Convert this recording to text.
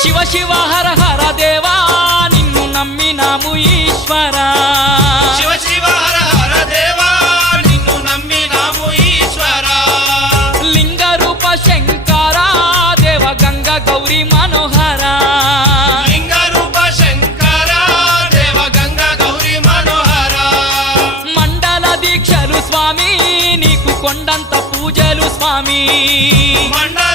శివ శివ హర హర దేవా నిన్ను నమ్మినాము ఈశ్వరా శివ శివ హర హర దేవా నిన్ను నమ్మినాము ఈశ్వరా లింగ రూప శంకరా దేవ గంగ గౌరీ మనోహరా లింగ రూప శంకరా దేవ గంగ గౌరీ మనోహరా మండల దీక్షలు స్వామి నీకు కొండంత పూజలు స్వామి మండల